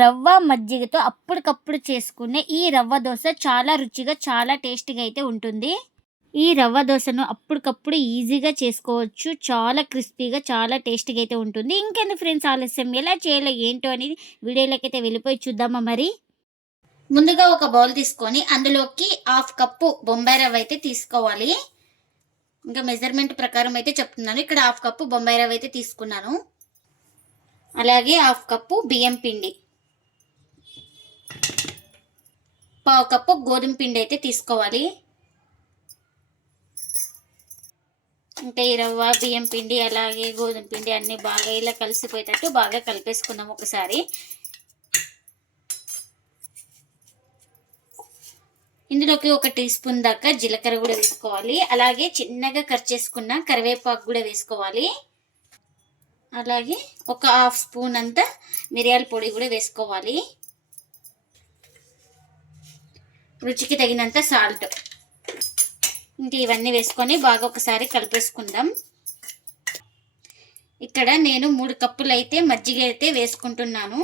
రవ్వ మజ్జిగతో అప్పటికప్పుడు చేసుకునే ఈ రవ్వ దోశ చాలా రుచిగా, చాలా టేస్టీగా అయితే ఉంటుంది. ఈ రవ్వ దోసను అప్పటికప్పుడు ఈజీగా చేసుకోవచ్చు. చాలా క్రిస్పీగా, చాలా టేస్టీగా అయితే ఉంటుంది. ఇంకెందుకు ఫ్రెండ్స్ ఆలస్యం, ఎలా చేయాలో ఏంటో అనేది వీడియోలోకైతే వెళ్ళిపోయి చూద్దామా మరి. ముందుగా ఒక బౌల్ తీసుకొని అందులోకి 1/2 కప్పు బొంబాయి రవ్వ అయితే తీసుకోవాలి. ఇంకా మెజర్మెంట్ ప్రకారం అయితే చెప్తున్నాను. ఇక్కడ 1/2 కప్పు బొంబాయి రవ్వ అయితే తీసుకున్నాను. అలాగే 1/2 కప్పు బియ్యం పిండి, 1/2 కప్పు గోధుమ పిండి అయితే తీసుకోవాలి. ఇంకా ఈ రవ్వ, బియ్యం పిండి అలాగే గోధుమ పిండి అన్నీ బాగా ఇలా కలిసిపోయేటట్టు బాగా కలిపేసుకుందాం ఒకసారి. ఇందులోకి 1 టీ స్పూన్ దాకా జీలకర్ర కూడా వేసుకోవాలి. అలాగే చిన్నగా కట్ చేసుకున్న కరివేపాకు కూడా వేసుకోవాలి. అలాగే ఒక 1/2 స్పూన్ అంతా మిరియాల పొడి కూడా వేసుకోవాలి. రుచికి తగినంత సాల్ట్. ఇంకా ఇవన్నీ వేసుకొని బాగా ఒకసారి కలిపేసుకుందాం. ఇక్కడ నేను 3 కప్పులు అయితే మజ్జిగ అయితే వేసుకుంటున్నాను.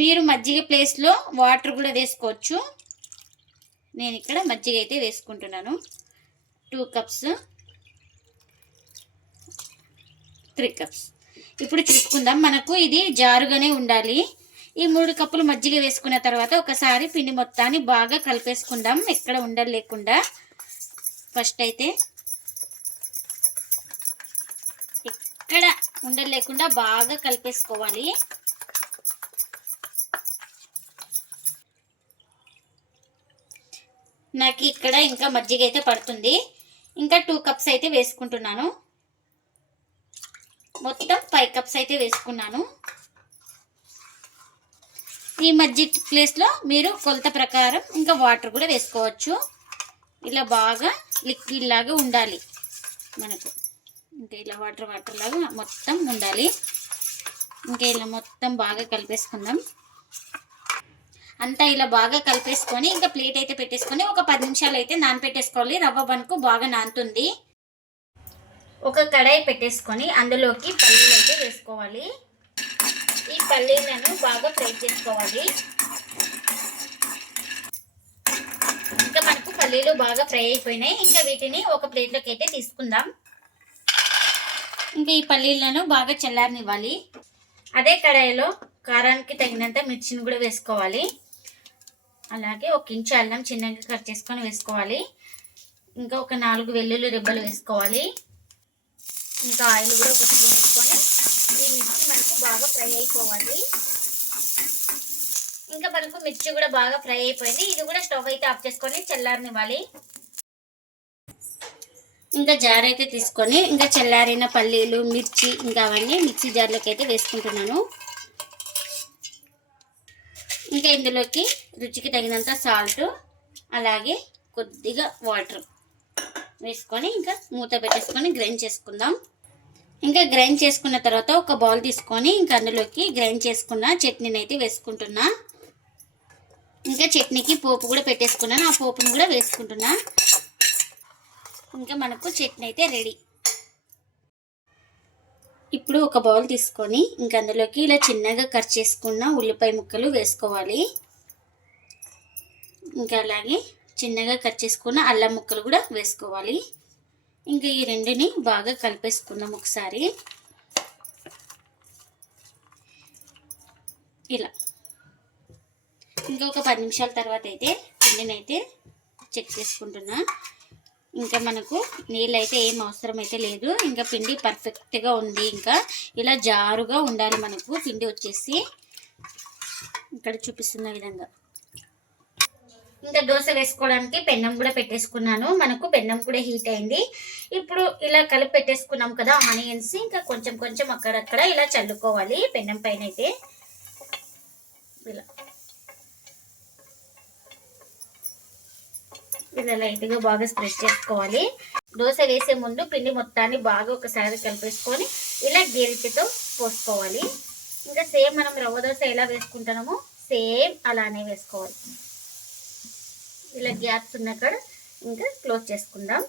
మీరు మజ్జిగ ప్లేస్లో వాటర్ కూడా వేసుకోవచ్చు. నేను ఇక్కడ మజ్జిగ అయితే వేసుకుంటున్నాను. 2 కప్స్, 3 కప్స్. ఇప్పుడు చూసుకుందాం. మనకు ఇది జారుగానే ఉండాలి. ఈ 3 కప్పులు మజ్జిగ వేసుకున్న తర్వాత ఒకసారి పిండి మొత్తాన్ని బాగా కలిపేసుకుందాం, ఎక్కడ ఉండలు లేకుండా. ఫస్ట్ అయితే ఎక్కడ ఉండలు లేకుండా బాగా కలిపేసుకోవాలి. నాకు ఇక్కడ ఇంకా మజ్జిగ అయితే పడుతుంది. ఇంకా 2 కప్స్ అయితే వేసుకుంటున్నాను. మొత్తం 5 కప్స్ అయితే వేసుకున్నాను. ఈ మజ్జిగ ప్లేస్లో మీరు కొలత ప్రకారం ఇంకా వాటర్ కూడా వేసుకోవచ్చు. ఇలా బాగా లిక్విడ్ లాగా ఉండాలి మనకు. ఇంకా ఇలా వాటర్ లాగా మొత్తం ఉండాలి. ఇంకా ఇలా మొత్తం బాగా కలిపేసుకుందాం. అంతా ఇలా బాగా కలిపేసుకొని ఇంకా ప్లేట్ అయితే పెట్టేసుకొని ఒక 10 నిమిషాలు అయితే నానపెట్టేసుకోవాలి. రవ్వ బనుకు బాగా నానుతుంది. ఒక కడాయి పెట్టేసుకొని అందులోకి పల్లీలు అయితే వేసుకోవాలి. ఈ పల్లీలను బాగా ఫ్రై చేసుకోవాలి. ఇంకా మనకు పల్లీలు బాగా ఫ్రై అయిపోయినాయి. ఇంకా వీటిని ఒక ప్లేట్లోకి అయితే తీసుకుందాం. ఇంకా ఈ పల్లీలను బాగా చల్లారనివ్వాలి. అదే కడాయిలో కారానికి తగినంత మిర్చిని కూడా వేసుకోవాలి. అలాగే 1 ఇంచు అల్లం చిన్నగా కట్ చేసుకొని వేసుకోవాలి. ఇంకా ఒక 4 వెల్లుల్లి రెబ్బలు వేసుకోవాలి. ఇంకా ఆయిల్ కూడా 1 స్పూన్ వేసుకొని ఈ మిర్చి మనకు బాగా ఫ్రై అయిపోవాలి. ఇంకా మనకు మిర్చి కూడా బాగా ఫ్రై అయిపోయింది. ఇది కూడా స్టవ్ అయితే ఆఫ్ చేసుకొని చల్లారనివ్వాలి. ఇంకా జార్ అయితే తీసుకొని ఇంకా చల్లారిన పల్లీలు, మిర్చి ఇంకా అవన్నీ మిక్సీ జార్లోకి అయితే వేసుకుంటున్నాను. ఇంకా ఇందులోకి రుచికి తగినంత సాల్ట్, అలాగే కొద్దిగా వాటర్ వేసుకొని ఇంకా మూత పెట్టేసుకొని గ్రైండ్ చేసుకుందాం. ఇంకా గ్రైండ్ చేసుకున్న తర్వాత ఒక బౌల్ తీసుకొని ఇంకా అందులోకి గ్రైండ్ చేసుకున్న చట్నీని అయితే వేసుకుంటున్నా. ఇంకా చట్నీకి పోపు కూడా పెట్టేసుకున్నాను. ఆ పోపును కూడా వేసుకుంటున్నా. ఇంకా మనకు చట్నీ అయితే రెడీ. ఇప్పుడు ఒక బౌల్ తీసుకొని ఇంకా అందులోకి ఇలా చిన్నగా కట్ చేసుకున్న ఉల్లిపాయ ముక్కలు వేసుకోవాలి. ఇంకా అలాగే చిన్నగా కట్ చేసుకున్న అల్లం ముక్కలు కూడా వేసుకోవాలి. ఇంకా ఈ రెండుని బాగా కలిపేసుకుందాం ఒకసారి. ఇలా ఇంకా ఒక 10 నిమిషాల తర్వాత అయితే పిండిని అయితే చెక్ చేసుకుంటున్నా. ఇంకా మనకు నీళ్ళు అయితే ఏం అవసరం అయితే లేదు. ఇంకా పిండి పర్ఫెక్ట్గా ఉంది. ఇంకా ఇలా జారుగా ఉండాలి మనకు పిండి వచ్చేసి. ఇక్కడ చూపిస్తున్న విధంగా. ఇంకా దోశ వేసుకోవడానికి పెన్నం కూడా పెట్టేసుకున్నాను. మనకు పెన్నం కూడా హీట్ అయింది. ఇప్పుడు ఇలా కలిపి పెట్టేసుకున్నాం కదా ఆనియన్స్, ఇంకా కొంచెం కొంచెం అక్కడక్కడ ఇలా చల్లుకోవాలి పెన్నం పైన అయితే. ఇలా లైట్గా బాగా స్ప్రెడ్ చేసుకోవాలి. దోశ వేసే ముందు పిండి మొత్తాన్ని బాగా ఒకసారి కలిపేసుకొని ఇలా గరిటెతో పోసుకోవాలి. ఇంకా సేమ్ మనం రవ్వ దోశ ఎలా వేసుకుంటున్నామో సేమ్ అలానే వేసుకోవాలి. ఇలా గ్యాప్స్ ఉన్న కాడ ఇంకా క్లోజ్ చేసుకుందాం.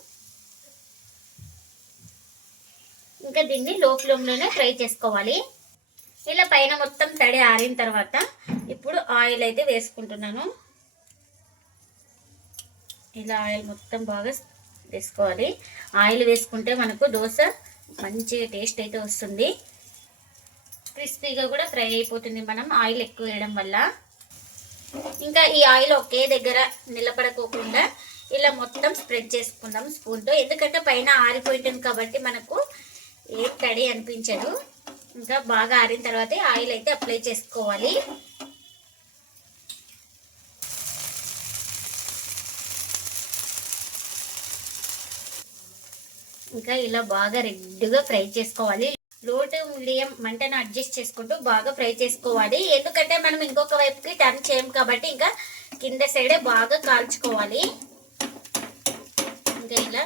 ఇంకా దీన్ని లో ఫ్లేమ్లోనే ఫ్రై చేసుకోవాలి. ఇలా పైన మొత్తం తడి ఆరిన తర్వాత ఇప్పుడు ఆయిల్ అయితే వేసుకుంటున్నాను. ఇలా ఆయిల్ మొత్తం బాగా వేసుకోవాలి. ఆయిల్ వేసుకుంటే మనకు దోశ మంచిగా టేస్ట్ అయితే వస్తుంది. క్రిస్పీగా కూడా ఫ్రై అయిపోతుంది మనం ఆయిల్ ఎక్కువ వేయడం వల్ల. ఇంకా ఈ ఆయిల్ ఒకే దగ్గర నిలబడకోకుండా ఇలా మొత్తం స్ప్రెడ్ చేసుకుందాం స్పూన్తో. ఎందుకంటే పైన ఆరిపోయింటుంది కాబట్టి మనకు ఏం తడి అనిపించదు. ఇంకా బాగా ఆరిన తర్వాతే ఆయిల్ అయితే అప్లై చేసుకోవాలి. ఇంకా ఇలా బాగా రెడ్గా ఫ్రై చేసుకోవాలి. లో టు మీడియం మంటను అడ్జస్ట్ చేసుకుంటూ బాగా ఫ్రై చేసుకోవాలి. ఎందుకంటే మనం ఇంకొక వైపుకి టర్న్ చేయం కాబట్టి ఇంకా కింద సైడే బాగా కాల్చుకోవాలి. ఇంకా ఇలా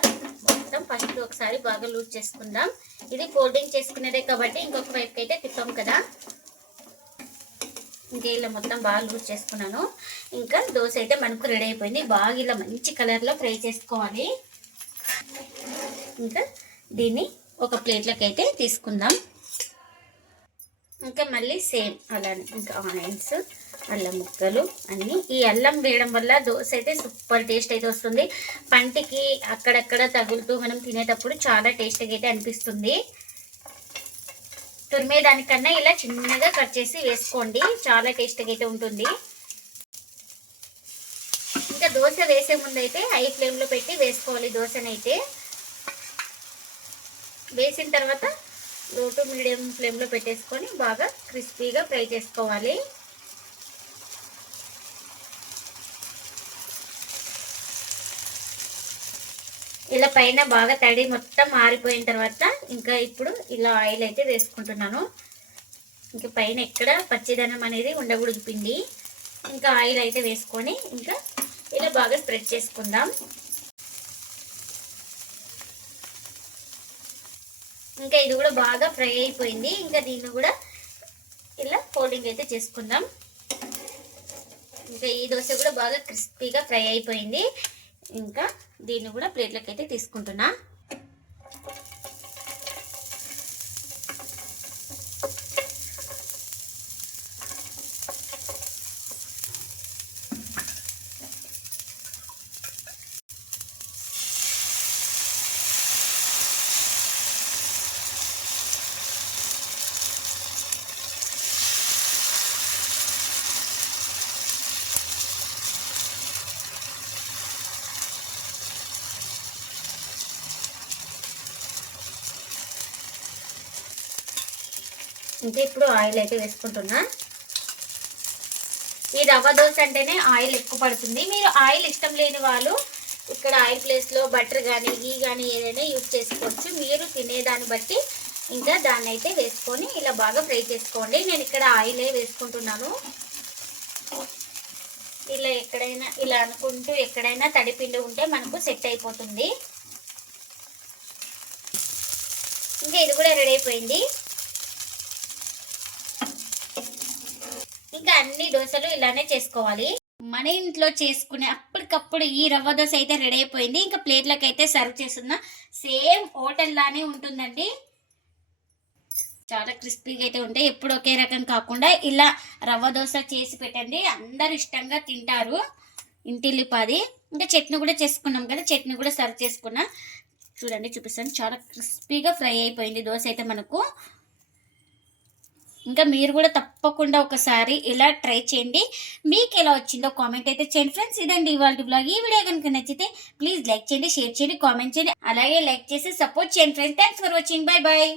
మొత్తం ఫస్ట్ ఒకసారి బాగా లూజ్ చేసుకుందాం. ఇది ఫోల్డింగ్ చేసుకునేదే కాబట్టి ఇంకొక వైపుకి అయితే తిప్పాం కదా. ఇంకా ఇలా మొత్తం బాగా లూజ్ చేసుకున్నాను. ఇంకా దోశ అయితే మనకు రెడీ అయిపోయింది. బాగా ఇలా మంచి కలర్లో ఫ్రై చేసుకోవాలి. ఇంకా దీన్ని ఒక ప్లేట్లోకి అయితే తీసుకుందాం. ఇంకా మళ్ళీ సేమ్ అలానే ఇంకా ఆనియన్స్, అల్లం ముక్కలు అన్నీ. ఈ అల్లం వేయడం వల్ల దోశ అయితే సూపర్ టేస్ట్ అయితే వస్తుంది. పంటికి అక్కడక్కడ తగులుతూ మనం తినేటప్పుడు చాలా టేస్ట్గా అయితే అనిపిస్తుంది. తురిమేదానికన్నా ఇలా చిన్నగా కట్ చేసి వేసుకోండి, చాలా టేస్ట్గా అయితే ఉంటుంది. ఇంకా దోశ వేసే ముందు అయితే హై ఫ్లేమ్లో పెట్టి వేసుకోవాలి దోశనైతే. వేసిన తర్వాత లో టు మీడియం ఫ్లేమ్లో పెట్టేసుకొని బాగా క్రిస్పీగా ఫ్రై చేసుకోవాలి. ఇలా పైన బాగా తడి మొత్తం ఆరిపోయిన తర్వాత ఇంకా ఇప్పుడు ఇలా ఆయిల్ అయితే వేసుకుంటున్నాను. ఇంకా పైన ఎక్కడ పచ్చిదనం అనేది ఉండకూడదు పిండి. ఇంకా ఆయిల్ అయితే వేసుకొని ఇంకా ఇలా బాగా స్ప్రెడ్ చేసుకుందాం. ఇంకా ఇది కూడా బాగా ఫ్రై అయిపోయింది. ఇంకా దీన్ని కూడా ఇలా ఫోల్డింగ్ అయితే చేసుకుందాం. ఇంకా ఈ దోశ కూడా బాగా క్రిస్పీగా ఫ్రై అయిపోయింది. ఇంకా దీన్ని కూడా ప్లేట్లోకి అయితే తీసుకుంటున్నా. ఇంకా ఇప్పుడు ఆయిల్ అయితే వేసుకుంటున్నా. ఈ రవ్వ దోశ అంటేనే ఆయిల్ ఎక్కువ పడుతుంది. మీరు ఆయిల్ ఇష్టం లేని వాళ్ళు ఇక్కడ ఆయిల్ ప్లేస్లో బటర్ కానీ గీ కానీ ఏదైనా యూజ్ చేసుకోవచ్చు. మీరు తినేదాన్ని బట్టి ఇంకా దాన్ని అయితే వేసుకొని ఇలా బాగా ఫ్రై చేసుకోండి. నేను ఇక్కడ ఆయిలే వేసుకుంటున్నాను. ఇలా ఎక్కడైనా ఇలా అనుకుంటూ ఎక్కడైనా తడిపిండి ఉంటే మనకు సెట్ అయిపోతుంది. ఇంకా ఇది కూడా రెడీ అయిపోయింది. ఇంకా అన్ని దోశలు ఇలానే చేసుకోవాలి. మన ఇంట్లో చేసుకునే అప్పటికప్పుడు ఈ రవ్వ దోశ అయితే రెడీ అయిపోయింది. ఇంకా ప్లేట్లకు అయితే సర్వ్ చేస్తున్నా. సేమ్ హోటల్ లానే ఉంటుందండి. చాలా క్రిస్పీగా అయితే ఉంటాయి. ఎప్పుడు ఒకే రకం కాకుండా ఇలా రవ్వ దోశ చేసి పెట్టండి, అందరు ఇష్టంగా తింటారు. ఇంటిల్లిపాది. ఇంకా చట్నీ కూడా చేసుకున్నాం కదా, చట్నీ కూడా సర్వ్ చేసుకున్నా. చూడండి, చూపిస్తాను. చాలా క్రిస్పీగా ఫ్రై అయిపోయింది దోశ అయితే మనకు. ఇంకా మీరు కూడా తప్పకుండా ఒకసారి ఇలా ట్రై చేయండి. మీకు ఎలా వచ్చిందో కామెంట్ అయితే చేయండి ఫ్రెండ్స్. ఇదండి ఇవాళ బ్లాగ్. ఈ వీడియో కనుక నచ్చితే ప్లీజ్ లైక్ చేయండి, షేర్ చేయండి, కామెంట్ చేయండి. అలాగే లైక్ చేసి సపోర్ట్ చేయండి friends. Thanks for watching. Bye bye.